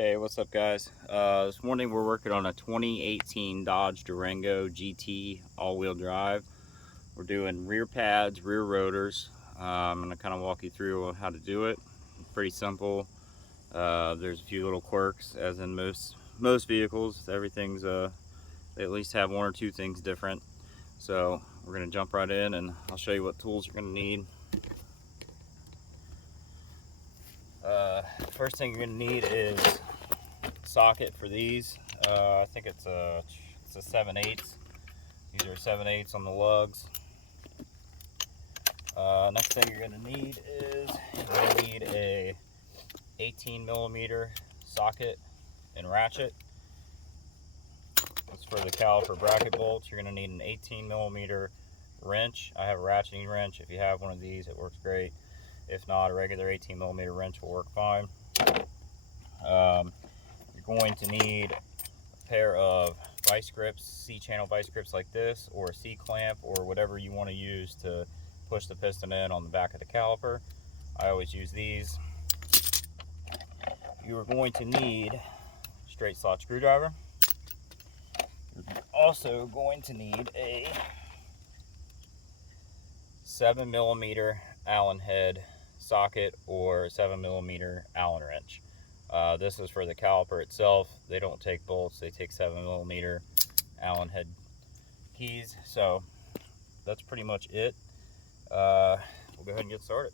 Hey, what's up guys? This morning we're working on a 2018 Dodge Durango GT all-wheel drive. We're doing rear pads, rear rotors. I'm going to kind of walk you through how to do it. Pretty simple. There's a few little quirks, as in most vehicles. Everything's they at least have one or two things different. So we're going to jump right in and I'll show you what tools you're going to need. First thing you're going to need is socket for these. I think it's a 7/8. These are 7/8 on the lugs. Next thing you're going to need is a 18mm socket and ratchet. That's for the caliper bracket bolts. You're going to need an 18mm wrench. I have a ratcheting wrench. If you have one of these, it works great. If not, a regular 18mm wrench will work fine. You're going to need a pair of vice grips, C-channel vice grips like this, or a C-clamp, or whatever you want to use to push the piston in on the back of the caliper. I always use these. You are going to need a straight slot screwdriver. You're also going to need a 7mm Allen head socket or 7mm Allen wrench. This is for the caliper itself. They don't take bolts, they take 7mm Allen head keys. So that's pretty much it. We'll go ahead and get started.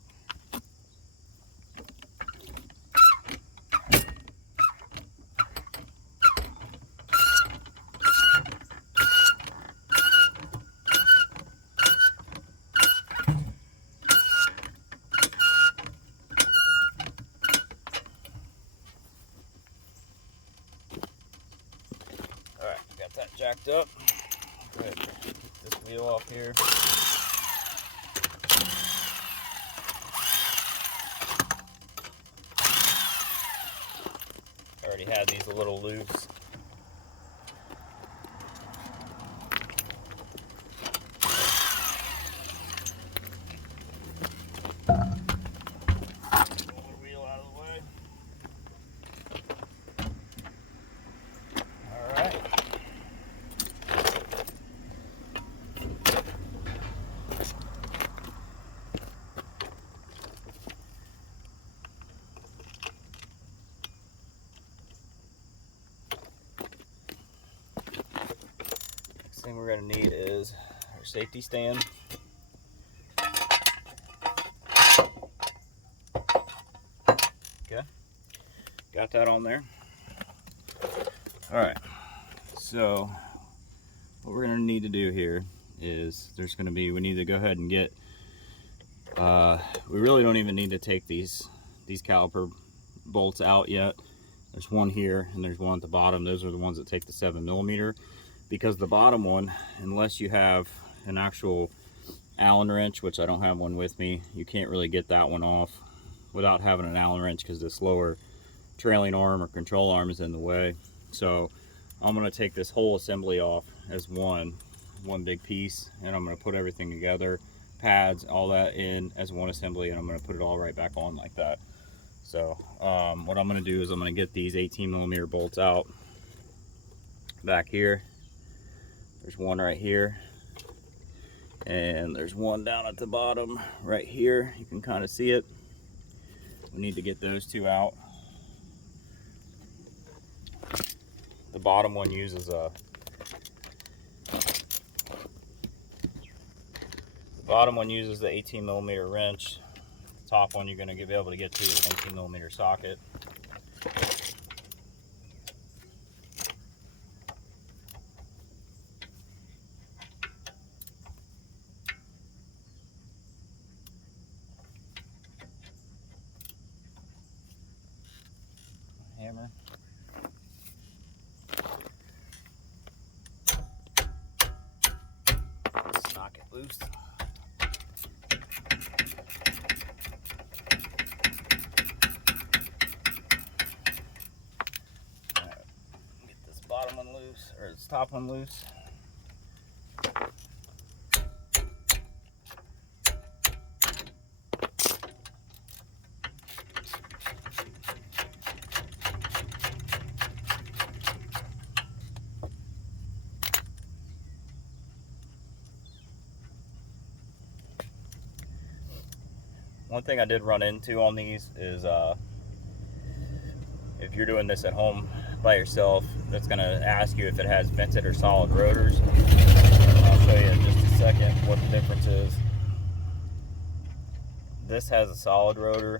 Alright, got that jacked up. Go ahead and take this wheel off here. I already had these a little loose. Thing we're going to need is our safety stand. Okay, got that on there. Alright, so what we're going to need to do here is we need to go ahead and get, we really don't even need to take these caliper bolts out yet. There's one here and there's one at the bottom. Those are the ones that take the 7mm. Because the bottom one, unless you have an actual Allen wrench, which I don't have one with me, you can't really get that one off without having an Allen wrench because this lower trailing arm or control arm is in the way. So I'm going to take this whole assembly off as one big piece, and I'm going to put everything together, pads, all that in as one assembly, and I'm going to put it all right back on like that. So what I'm going to do is I'm going to get these 18mm bolts out back here. There's one right here, and there's one down at the bottom right here. You can kind of see it. We need to get those two out. The bottom one uses the 18mm wrench. The top one you're going to be able to get to is an 18mm socket. Hammer. Knock it loose. Alright, get this bottom one loose, or this top one loose. one thing I did run into on these is if you're doing this at home by yourself, that's going to ask you if it has vented or solid rotors. I'll show you in just a second what the difference is. This has a solid rotor,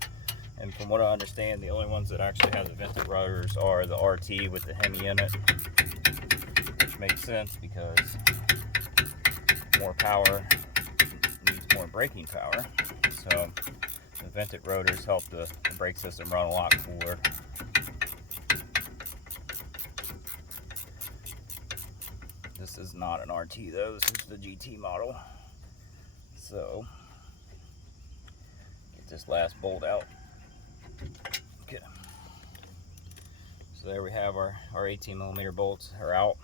and from what I understand, the only ones that actually have the vented rotors are the RT with the Hemi in it, which makes sense because more power needs more braking power. So the vented rotors help the brake system run a lot cooler. This is not an RT though, this is the GT model. So get this last bolt out. Okay. So there we have our 18mm bolts are out.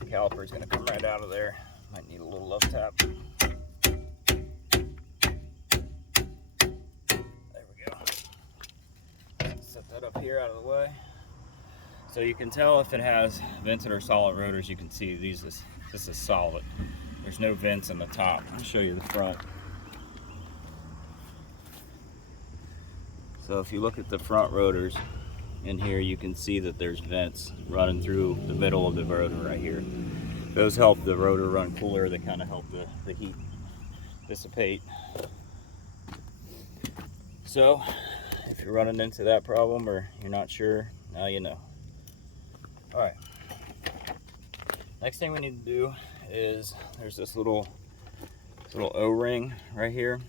The caliper is going to come right out of there. Might need a little love tap. There we go. Set that up here out of the way. So you can tell if it has vented or solid rotors. You can see this is solid. There's no vents in the top. I'll show you the front. So if you look at the front rotors in here, you can see that there's vents running through the middle of the rotor right here. Those help the rotor run cooler. They kind of help the heat dissipate. So if you're running into that problem or you're not sure, now you know. Alright, next thing we need to do is there's this little O-ring right here,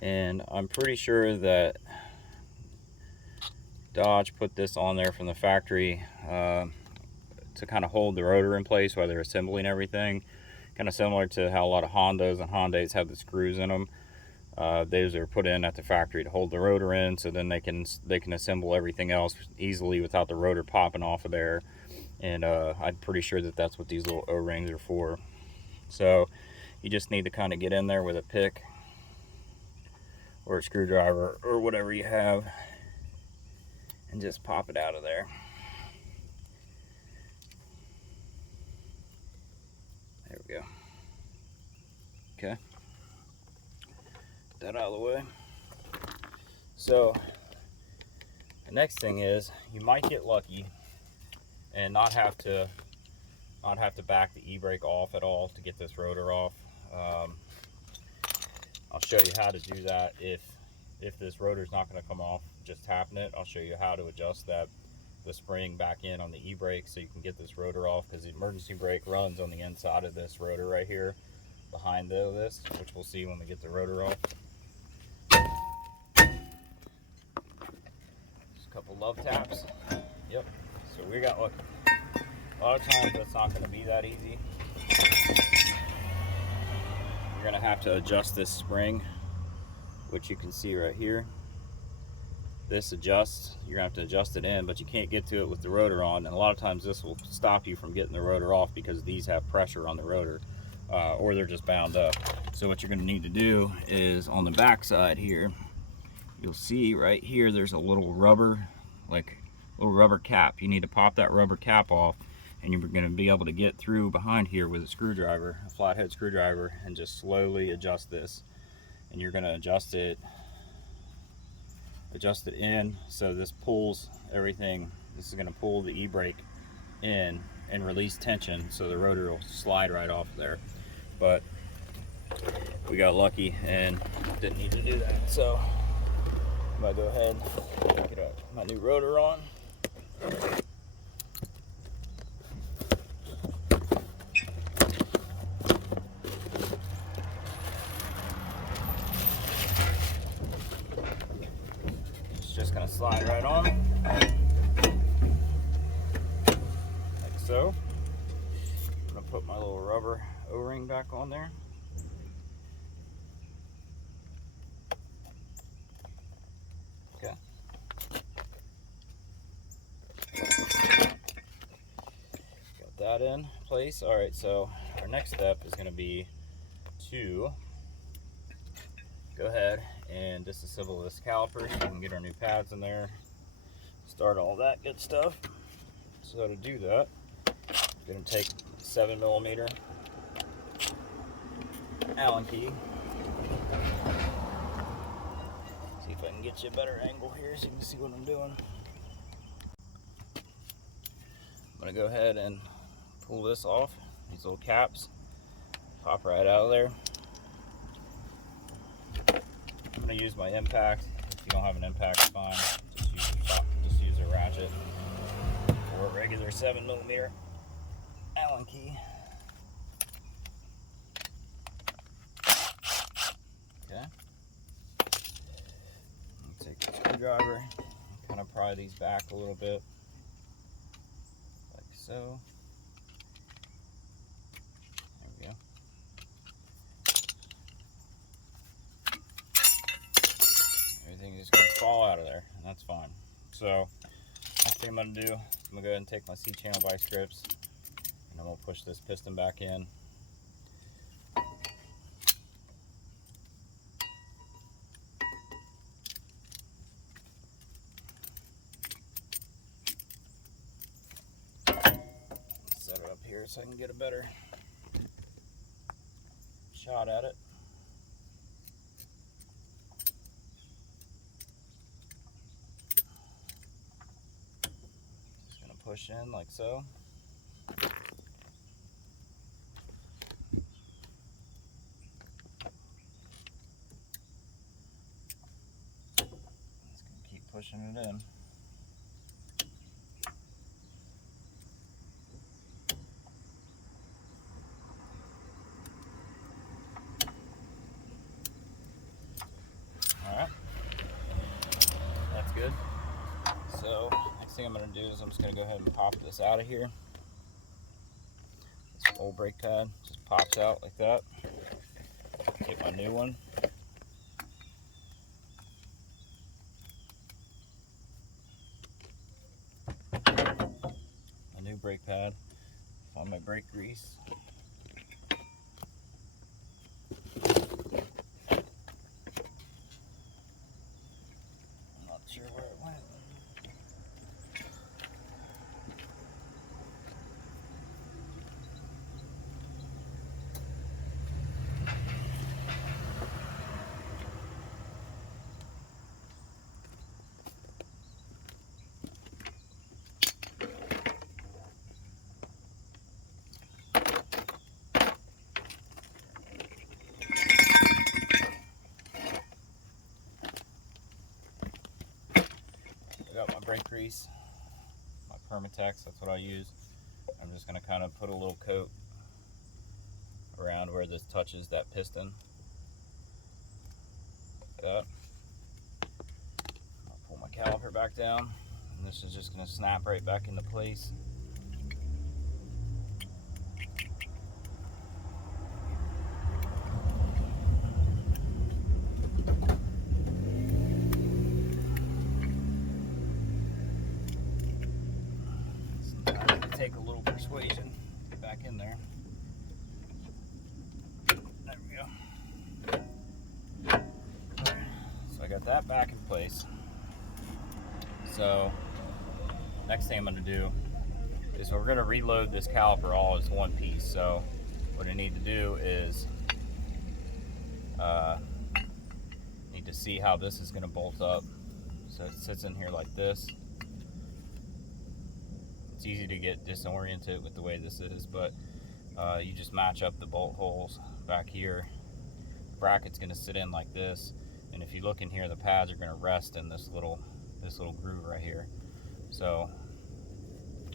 and I'm pretty sure that Dodge put this on there from the factory to kind of hold the rotor in place while they're assembling everything, kind of similar to how a lot of Hondas and Hyundais have the screws in them. Those are put in at the factory to hold the rotor in, so then they can assemble everything else easily without the rotor popping off of there. And I'm pretty sure that that's what these little O-rings are for. So you just need to kind of get in there with a pick or a screwdriver or whatever you have and just pop it out of there. There we go. Okay. That out of the way. So the next thing is you might get lucky and not have to back the e-brake off at all to get this rotor off. I'll show you how to do that if this rotor is not going to come off just tapping it. I'll show you how to adjust the spring back in on the e-brake so you can get this rotor off, because the emergency brake runs on the inside of this rotor right here behind this, which we'll see when we get the rotor off. Couple love taps. Yep. So we got lucky. A lot of times that's not going to be that easy. You're going to have to adjust this spring, which you can see right here. This adjusts. You're going to have to adjust it in, but you can't get to it with the rotor on. And a lot of times this will stop you from getting the rotor off because these have pressure on the rotor, or they're just bound up. So what you're going to need to do is on the back side here, you'll see right here there's a little rubber cap. You need to pop that rubber cap off, and you're going to be able to get through behind here with a screwdriver, a flathead screwdriver, and just slowly adjust this. And you're going to adjust it in so this pulls everything. This is going to pull the e-brake in and release tension so the rotor will slide right off there. But we got lucky and didn't need to do that. So I'm going to go ahead and get my new rotor on. It's just going to slide right on, like so. I'm going to put my little rubber O-ring back on there. Okay. Got that in place. All right, so our next step is going to be to go ahead and disassemble this caliper so we can get our new pads in there, start all that good stuff. So to do that, I'm going to take 7mm Allen key, get you a better angle here so you can see what I'm doing. I'm gonna go ahead and pull this off. These little caps pop right out of there. I'm gonna use my impact. If you don't have an impact, it's fine. Just use a ratchet or a regular 7mm Allen key. Okay. Take the screwdriver, kind of pry these back a little bit, like so. There we go. Everything is going to fall out of there, and that's fine. So, next thing I'm going to do, I'm going to go ahead and take my C-channel vice grips, and I'm going to push this piston back in. Set it up here so I can get a better shot at it. Just going to push in like so. Just going to keep pushing it in. Alright, that's good. So, next thing I'm going to do is I'm just going to go ahead and pop this out of here. This old brake pad just pops out like that. Get my new one. My new brake pad. Find my brake grease. Sure where it went. Got my brake grease, my Permatex, that's what I use. I'm just going to kind of put a little coat around where this touches that piston. Like that. I'll pull my caliper back down, and this is just going to snap right back into place. Take a little persuasion, get back in there. There we go. Okay. So I got that back in place. So next thing I'm going to do is we're going to reload this caliper all as one piece. So what I need to do is need to see how this is going to bolt up. So it sits in here like this. It's easy to get disoriented with the way this is, but you just match up the bolt holes back here. The bracket's going to sit in like this, and if you look in here, the pads are going to rest in this little groove right here. So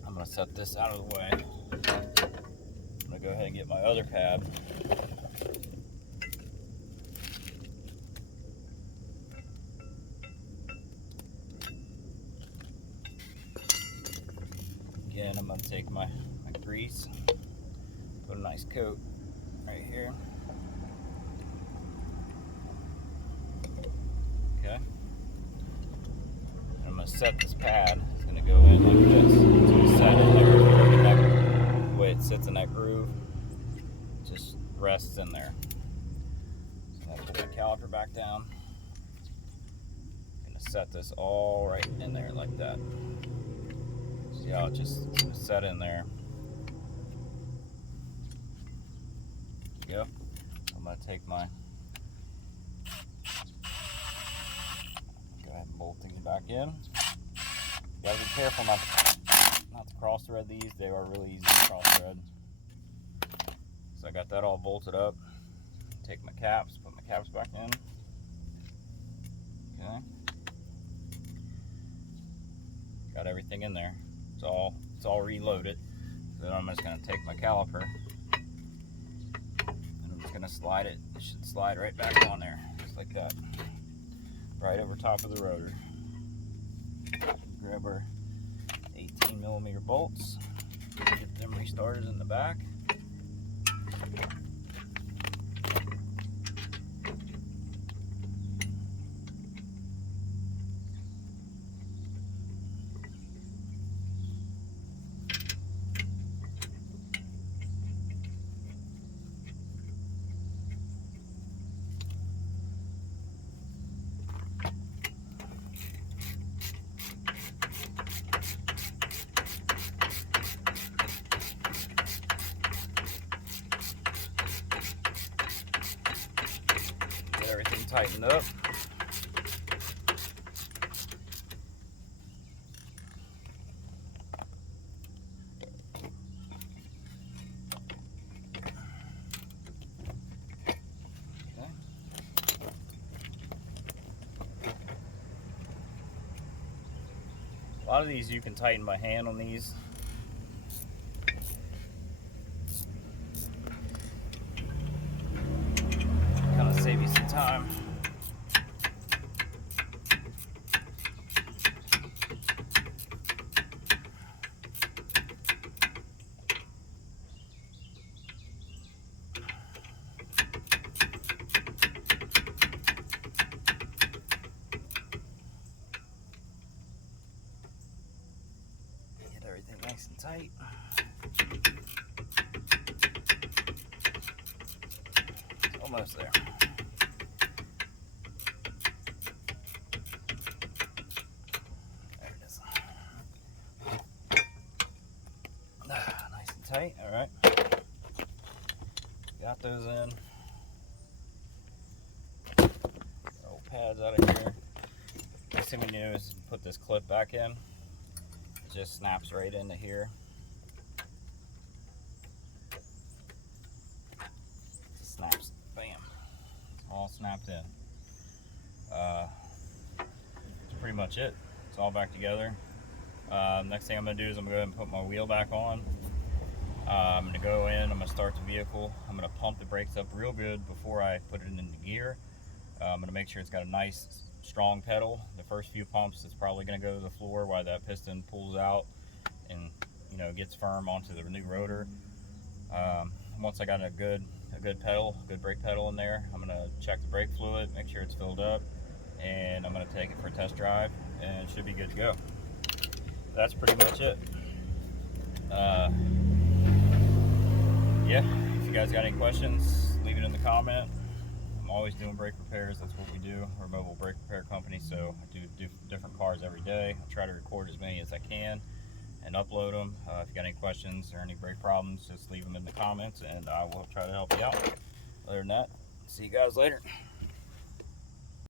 I'm going to set this out of the way. I'm going to go ahead and get my other pad. Again, I'm going to take my grease, put a nice coat right here. Okay. And I'm going to set this pad. It's going to go in like this. It's going to set in there. Look at the way it sits in that groove. It just rests in there. So I'll put my caliper back down. I'm going to set this all right in there like that. See how it just set in there. There you go. I'm going to take my, go back in. Gotta be careful not to cross thread these. They are really easy to cross thread. So I got that all bolted up. Take my caps, put my caps back in. Okay. Got everything in there. It's all reloaded. So then I'm just gonna take my caliper and I'm just gonna slide it. It should slide right back on there, just like that. Right over top of the rotor. Grab our 18mm bolts. Get them restarted in the back. Get everything tightened up. A lot of these you can tighten by hand on these. Kind of save you some time. Everything nice and tight. It's almost there. There it is. Nice and tight. All right. Got those in. Old pads out of here. Next thing we do is put this clip back in. Just snaps right into here. Just snaps, bam, all snapped in. That's pretty much it. It's all back together. Next thing I'm gonna do is I'm gonna go ahead and put my wheel back on. I'm gonna go in, I'm gonna start the vehicle. I'm gonna pump the brakes up real good before I put it into gear. I'm gonna make sure it's got a nice strong pedal. The first few pumps it's probably going to go to the floor while that piston pulls out and gets firm onto the new rotor. Once I got a good pedal, good brake pedal in there, I'm going to check the brake fluid, make sure it's filled up, and I'm going to take it for a test drive and it should be good to go. That's pretty much it. Yeah, if you guys got any questions, leave it in the comment. Always doing brake repairs. That's what we do. We're a mobile brake repair company, so I do different cars every day. I try to record as many as I can and upload them. If you got any questions or any brake problems, just leave them in the comments and I will try to help you out. Other than that, see you guys later.